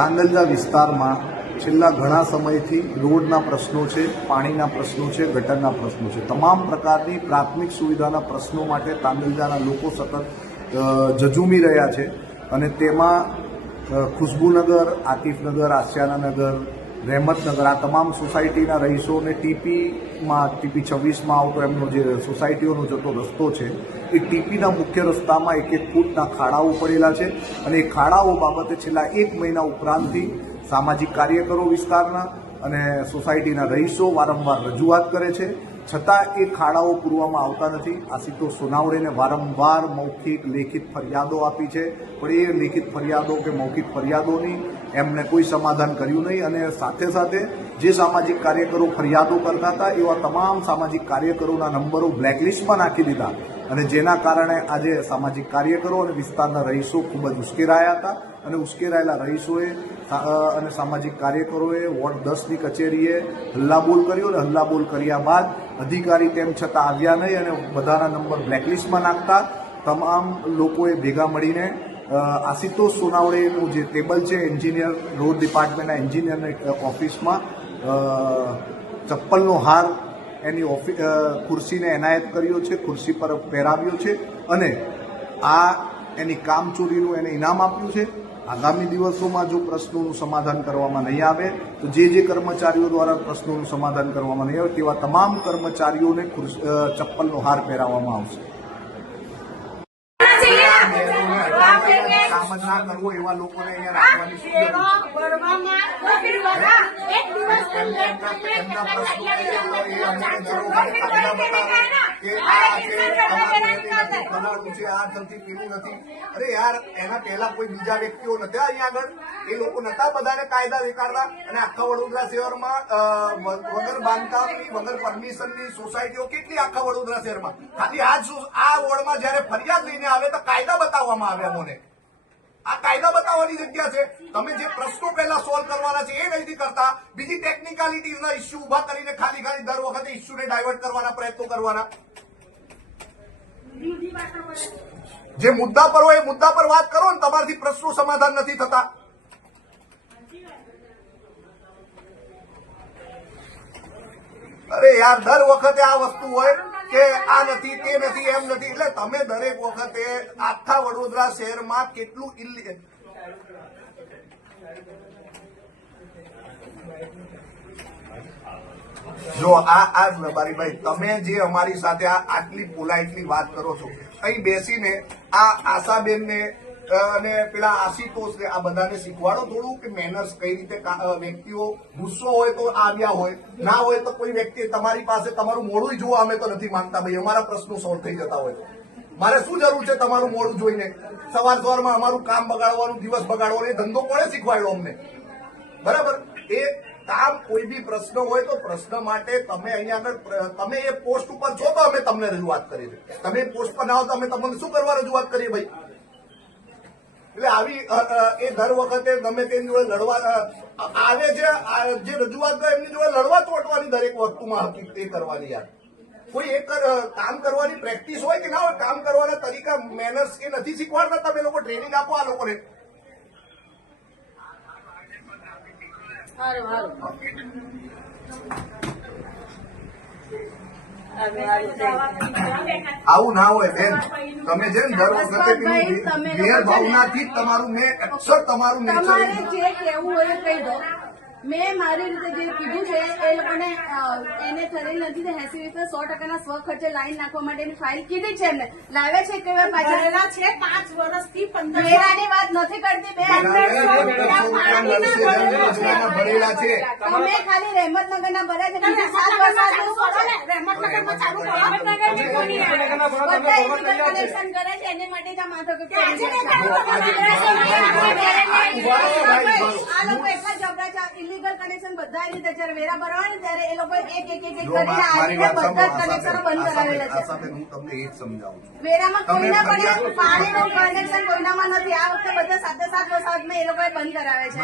તાંગલજા વિસ્તારમાં છેલ્લા ઘણા સમયથી રોડના પ્રશ્નો છે, પાણીના પ્રશ્નો છે, ગટરના પ્રશ્નો છે. તમામ પ્રકારની પ્રાથમિક સુવિધાના પ્રશ્નો માટે તાંગલજાના લોકો સતત ઝઝૂમી રહ્યા છે અને તેમાં ખુશ્બુનગર, આતિફનગર, આસિયાનાનગર, રહેમતનગર આ તમામ સોસાયટીના રહીશોને ટીપી 26માં આવતો એમનો જે સોસાયટીઓનો જતો રસ્તો છે એ ટીપીના મુખ્ય રસ્તામાં 1-1 ફૂટના ખાડાઓ પડેલા છે અને એ ખાડાઓ બાબતે છેલ્લા 1 મહિના ઉપરાંતથી સામાજિક કાર્યકરો વિસ્તારના અને સોસાયટીના રહીશો વારંવાર રજૂઆત કરે છે, છતાં એ ખાડાઓ પૂરવામાં આવતા નથી. આશુતોષ સોનાવડેને વારંવાર મૌખિક લેખિત ફરિયાદો આપી છે, પણ એ લેખિત ફરિયાદો કે મૌખિક ફરિયાદોની એમને કોઈ સમાધાન કર્યું નહીં અને સાથે સાથે જે સામાજિક કાર્યકરો ફરિયાદો કરતા હતા એવા તમામ સામાજિક કાર્યકરોના નંબરો બ્લેકલિસ્ટમાં નાખી દીધા અને જેના કારણે આજે સામાજિક કાર્યકરો અને વિસ્તારના રહીશો ખૂબ જ ઉશ્કેરાયા હતા અને ઉશ્કેરાયેલા રહીશોએ અને સામાજિક કાર્યકરોએ વોર્ડ 10ની કચેરીએ હલ્લાબોલ કર્યો અને હલ્લાબોલ કર્યા બાદ અધિકારી તેમ છતાં આવ્યા નહીં અને બધાના નંબર બ્લેકલિસ્ટમાં નાખતા તમામ લોકોએ ભેગા મળીને આશુતોષ સોનાવડેનું જે ટેબલ છે એન્જિનિયર રોડ ડિપાર્ટમેન્ટના એન્જિનિયરની ઓફિસમાં ચપ્પલનો હાર એની ખુરશીને એનાયત કર્યો છે, ખુરશી પર પહેરાવ્યો છે અને આ એની કામચોરીનું એને ઇનામ આપ્યું છે. આગામી દિવસોમાં જો પ્રશ્નોનું સમાધાન કરવામાં નહીં આવે તો જે કર્મચારીઓ દ્વારા પ્રશ્નોનું સમાધાન કરવામાં નહીં આવે તેવા તમામ કર્મચારીઓને ચપ્પલનો હાર પહેરાવવામાં આવશે. કામ ના કરવો એવા લોકોને અહીંયા અરે યાર એના પહેલા કોઈ બીજા વ્યક્તિઓ નતા અહીંયા આગળ, એ લોકો નતા બધાને કાયદા દેખાડતા અને આખા વડોદરા શહેરમાં વગર બાંધકામની વગર પરમિશનની સોસાયટીઓ કેટલી આખા વડોદરા શહેરમાં. ખાલી આ વોર્ડમાં જયારે ફરિયાદ લઈને આવે તો કાયદા બતાવવામાં આવે અમોને. આ કાયદા બતાવવાની જગ્યા છે. તમે જે પ્રશ્નો પહેલા સોલ્વ કરવાના છે એ નથી કરતા, બીજી ટેકનિકાલિટીઝના ઇસ્યુ ઉભા કરીને ખાલી દર વખતે ઇસ્યુને ડાયવર્ટ કરવાના પ્રયત્નો કરવાના. જે મુદ્દા પર હોય એ મુદ્દા પર વાત કરો ને તમારાથી પ્રશ્નો સમાધાન નથી થતા. અરે યાર દર વખતે આ વસ્તુ હોય કે આ નથી તે નથી એમ નથી, એટલે તમે દરેક વખતે આખા વડોદરા શહેરમાં કેટલું જો આ બારીભાઈ તમે જે અમારી સાથે આટલી પોલાઇટલી વાત કરો છો, અહીં બેસીને આ આશાબેનને અને પેલા આશુતોષને આ બધાને શીખવાડો થોડું કે મેનર્સ કઈ રીતે વ્યક્તિઓ ગુસ્સો હોય તો આવ્યા હોય, ના હોય તો કોઈ વ્યક્તિ તમારી પાસે તમારું મોડું જોવા અમે તો નથી માંગતા ભાઈ, અમારા પ્રશ્નો સોલ્વ થઈ જતા હોય તો મારે શું જરૂર છે તમારું મોડું જોઈને? સવારમાં અમારું કામ બગાડવાનું, દિવસ બગાડવાનું એ ધંધો કોણે શીખવાડ્યો અમને? બરાબર. એ કામ કોઈ બી પ્રશ્ન હોય તો પ્રશ્ન માટે તમે અહીંયા આગળ તમે એ પોસ્ટ ઉપર છો તો અમે તમને રજૂઆત કરી છે. તમે પોસ્ટ પર ના હો તો અમે તમને શું કરવા રજૂઆત કરીએ ભાઈ? એટલે આવી એ દર વખતે ગમે તેની જોડે લડવા આવે છે, જે રજૂઆત કરે એમની જોડે લડવા ચોંટવાની દરેક વસ્તુમાં હકીકત એ કરવાની. યાર કોઈ એક કામ કરવાની પ્રેક્ટિસ હોય કે ના હોય, કામ કરવાના તરીકા મેનર્સ એ નથી શીખવાડતા. તમે લોકો ટ્રેનિંગ આપો આ લોકોને. આવું ના હોય બેન, તમે છે ને દર વખતે ગેરભાવનાથી તમારું મેં અક્ષર તમારું જે કેવું હોય કહી દો. મેં મારી રીતે જે કીધું છે એ લોકોને એને થયેલ નથી, 80-100% સ્વ ખર્ચે લાઈન નાખવા માટેની ફાઇલ કીધી છે એમને, લાવે છે કે પાછળ છે 5 વર્ષથી 15 મેરાની વાત નથી કરતી બેન. ભરેલા છે તમે ખાલી રહેમતનગરના ભર્યા છે, બીજા 7 વર્ષ રહેમતનગરમાં ચાલુ કનેક્શન કરે છે એને માટે જ આ માથાકૂટ કરી છે. આ લોકો એટલા જબરા છે, ઇલીગલ કનેક્શન બધા રીતે જ્યારે વેરા ભરવા ને ત્યારે એ લોકો એક કરીને આવીને બધા કનેક્શનો બંધ કરાવેલા છે. હું તમને એ જ સમજાવું છું. વેરામાં કોઈના પણ પાણીનું કનેક્શન કોઈનામાં નથી. આ વખતે બધા 7 વરસાદમાં એ લોકોએ બંધ કરાવે છે.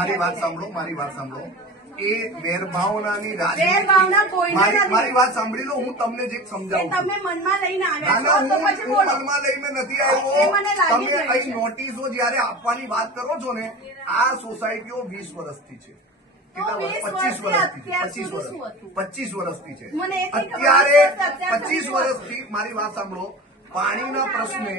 મારી વાત સાંભળો. એ વેરભાવનાની વેરભાવના કોઈને નથી. મારી વાત સાંભળી લો, હું તમને જે સમજાવું છું. તમે મનમાં લઈને આવ્યા ના, છો ના, તો પછી હું બોલો. મનમાં લઈને નથી એ મને આવ્યો. લાગી તમે ગયું અહીં છે. નોટિસો જયારે આપવાની વાત કરો છો ને, આ સોસાયટીઓ 20 વર્ષથી છે. કેટલા તો 20 વર્ષ? 25 વર્ષથી વર્ષથી છે. અત્યાર સુધી શું હતું? 25 વર્ષથી છે. મને એ કંઈ ખબર અત્યારે નથી. અત્યાર 25 સુધી વર્ષથી મારી વાત સાંભળો. પાણીના પ્રશ્ને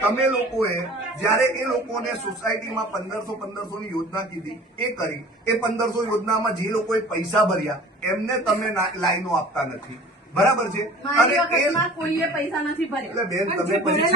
તમે લોકોએ જયારે એ લોકોને સોસાયટીમાં 1500 ની યોજના કીધી, એ કરી. એ 1500 યોજનામાં જે લોકોએ પૈસા ભર્યા એમને તમે લાઈનો આપતા નથી. બરાબર છે? મારી અને એ વખતમાં કોઈએ પૈસા નથી ભર્યા. એટલે બેન, તમે પછી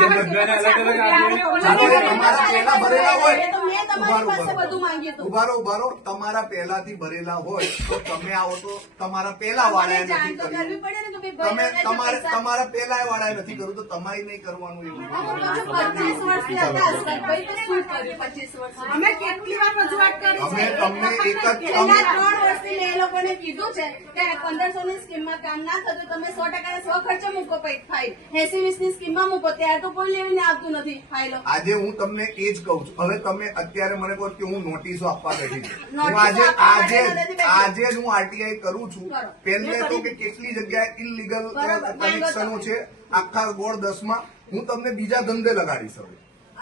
ચાલો, એ તમારા પહેલા ભરેલા હોય. તો મેં તમારી પાસે બધું માંગ્યું હતું. ઉભા રહો. તમારા પહેલાથી ભરેલા હોય તો તમે આવો તો તમારા પહેલા વાળાએ મને જાણ નથી તો કરવી કર્યું. પડે ને કે ભાઈ તમે ભરેલા છે પૈસા. તમારા પહેલા વાળાએ નથી કર્યું તો તમારે નહીં કરવાનું એવું. અમુક હજુ 25 વર્ષથી હતા હસરતભાઈ, તો શું કર્યું 25 વર્ષથી? અમે કેટલી વાર રજૂઆત કરી અમે છે. તમને એક જ છેલ્લા 3 વર્ષથી મેં એ લોકોને કીધું છે કે 1500 ની સ્કીમમાં કામ ના થતું તમે 100% સ્વખર્ચે મૂકો ફાઇલ, 80-20 ની સ્કીમમાં મૂકો. ત્યારે તો કોઈ લેવીને આપતું નથી ફાઇલો. આજે હું તમને એ જ કહું છું. હવે તમે અત્યારે મને કહો કે હું નોટિસો આપવા બેઠી છું. હું નોટિસો આપવા આજે માટે નથી બેઠી. આજે જ હું આરટીઆઈ કરું છું. કરો. પહેલે તો કે કેટલી જગ્યાએ ઇલીગલ બરાબર. કનેક્શનો છે આખા ગોળ 10માં. હું તમને બીજા ધંધે લગાડીશ હવે.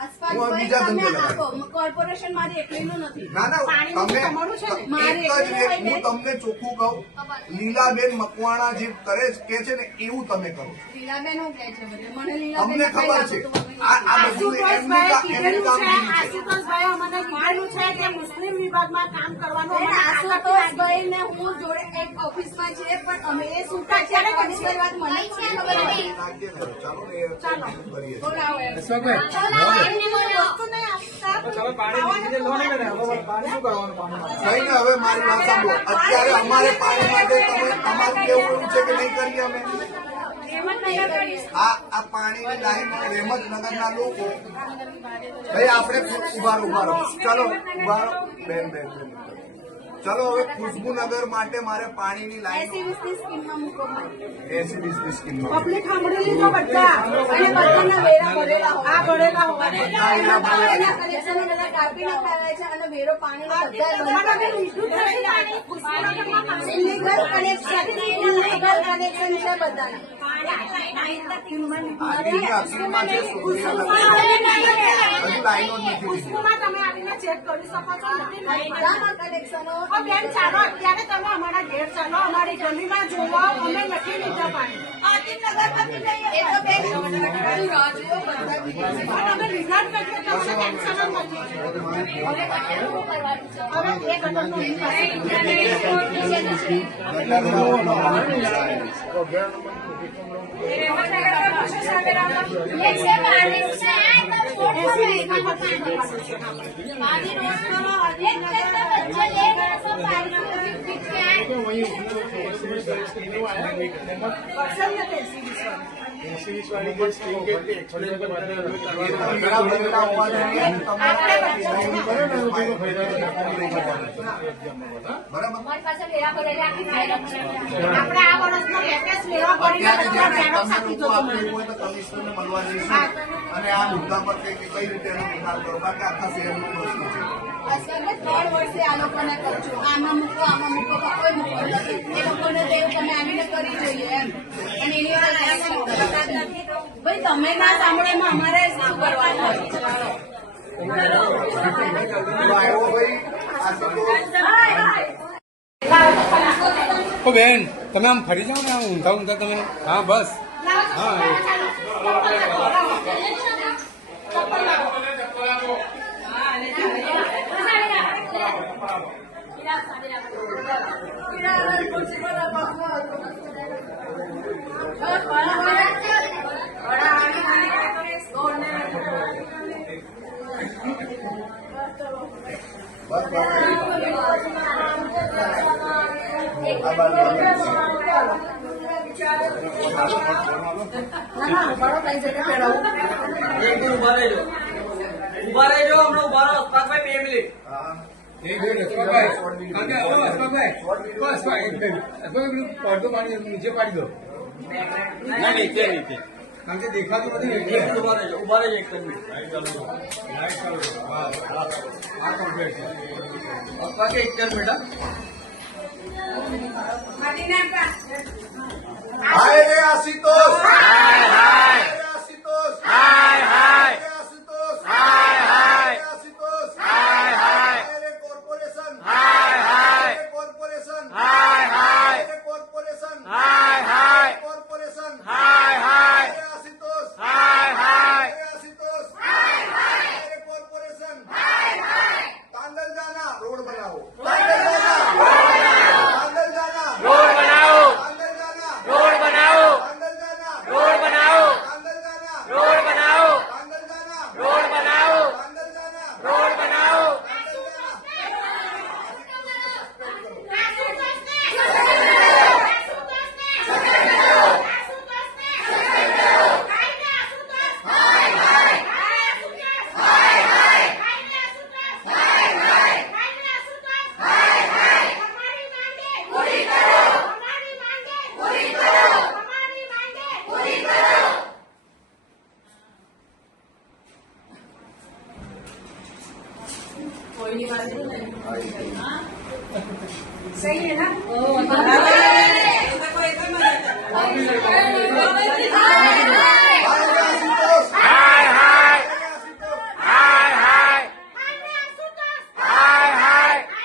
અસ્પાતભાઈ, બીજા તમે ધંધે આપો. કોર્પોરેશન મારી એકલીનું નથી. ના, ના, પાણીનું તમે તમારું છે ને? મારે એક જ એટલું હું તમને ચોખ્ખું કહું, લીલાબેન મકવાણા જે કે છે ને એવું તમે કરો છો. લીલાબેન હું કહે છે બધું? મને લીલાબેન અમને ખબર છે. આ બધું એમનું આશુતોષભાઈ કીધેલું છે, કામગીરી છે. આશુતોષભાઈ અમને કીધેલું છે કે મુસ્લિમ વિભાગમાં કામ કરવાનું અમને તાકાત નથી. આશુતોષભાઈ ને હું જોડે એક ઓફિસમાં છે, પણ અમે એ શું થાય છે આ ઓફિસની વાત મને જ નહીં ખબર હતી. નાખીએ ખરો. ચાલો ને, એ કરીએ. બોલાવો એમ. વસ્તુ નહીં આપતા. કઈ ને હવે મારી વાત સાંભળો. અત્યારે અમારે પાણી માટે તમારું કેવું એવું છે કે નહીં કરીએ અમે? આ પાણીની લાઈન રહેમતનગરના લોકો ભાઈ આપણે ઉભા રહો. ચલો ઉભા રહો. બેન. ચલો હવે ખુશ્બુનગર માટે મારે પાણીની લાઈન 80-20 ની સ્કીમમાં મૂકો ભાઈ. 80-20 ની સ્કીમમાં પબ્લિક સાંભળી લીધો બધા. અને બધાના વેરા ભરેલા હોય. આ ભરેલા હોય. એના કનેક્શનો બધા કાપી નાખાયા છે અને વેરો પાણીનો બધા બધાને લીધું જ નથી આ. પુષ્પનગરમાં પાણી ઇલીગલ કનેક્શન છે બધાના. આ છે સોનિયાનગર. હજુ લાઈનો જ નથી લીધી. પુષ્પમાં તમે આવીને ચેક કરી શકો છો. નથી નહીં. બધાના કનેક્શનો બેન ચાલો અત્યારે તમે અમારા ઘેર ચાલો, અમારી ગલીમાં જોવો, અમે નથી લીધા પાણી. એ તો બેન રાજ્યો બધા પણ અમે લીધા જ નથી તો અમને ટેન્શન જ નથી. હવે એક ગટરનો આપણે આ વર્ષનો પેકેજ લેવા પડીને બધા ઝેરોક્ષ આપી દો તમને. કમિશનરને મળવા જઈશું અને આ મુદ્દા પર કઈ રીતે એનો નિકાલ કરો. કારણ કે આખા શહેરનો પ્રશ્ન છે. અસલમાં 3 વર્ષે આ લોકોને કહું છું આમાં મૂકો પણ કોઈ મૂકતું નથી. એ લોકોને તો એવું તમે આવીને કરી જોઈએ એમ. અને એની વાત ભાઈ તમે ના સાંભળો એમાં અમારે શું કરવાનું હોય? આવ્યો ભાઈ આશુતોષ. ઓ બેન તમે આમ ફરી જાઓ ને આમ ઊંધા તમે. હા બસ. હા ઉભા રહેજો હમણાં ઉભા રહો. અસ્પાતભાઈ 2 મિનિટ. એક બે અશફાકભાઈ. કારણ કે ઓ અશફાકભાઈ બસ ભાઈ અશફાકભાઈ પડતો પાણી નીચે પાડી દો. કારણ કે દેખાતું નથી એટલે. ઉભા રહેજો 1 મિનિટ. લાઈટ કરો. હા કમ્પ્લીટ છે. અસ્પાતભાઈ 1 મિનિટ. હાય રે આશુતોષ, હાય હાય રે આશુતોષ, હાય હાય રે આશુતોષ, હાય હાય રે આશુતોષ, હાય હાય રે કોર્પોરેશન, હાય હાય રે કોર્પોરેશન, હાય હાય રે કોર્પોરેશન, હાય હાય કોર્પોરેશન, હાય હાય રે આશુતોષ, હાય હાય રે આશુતોષ, હાય હાય રે કોર્પોરેશન, હાય હાય તાંદલજાના રોડ બનાવો, તાંદલજાના રોડ બનાવો, તાંદલજાના રોડ બનાવો, તાંદલજાના રોડ બનાવો, તાંદલજાના રોડ બનાવો, તાંદલજાના રોડ બનાવો, તાંદલજાના રોડ બનાવો, सही है ना? આશુતોષ, હાય હાય રે આશુતોષ, હાય હાય હાય હાય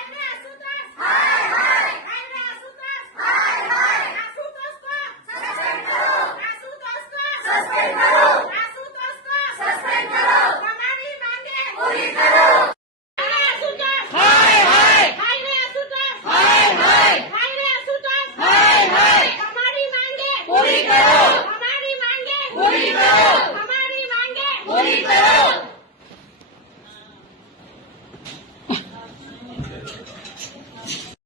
પૂરી કરો.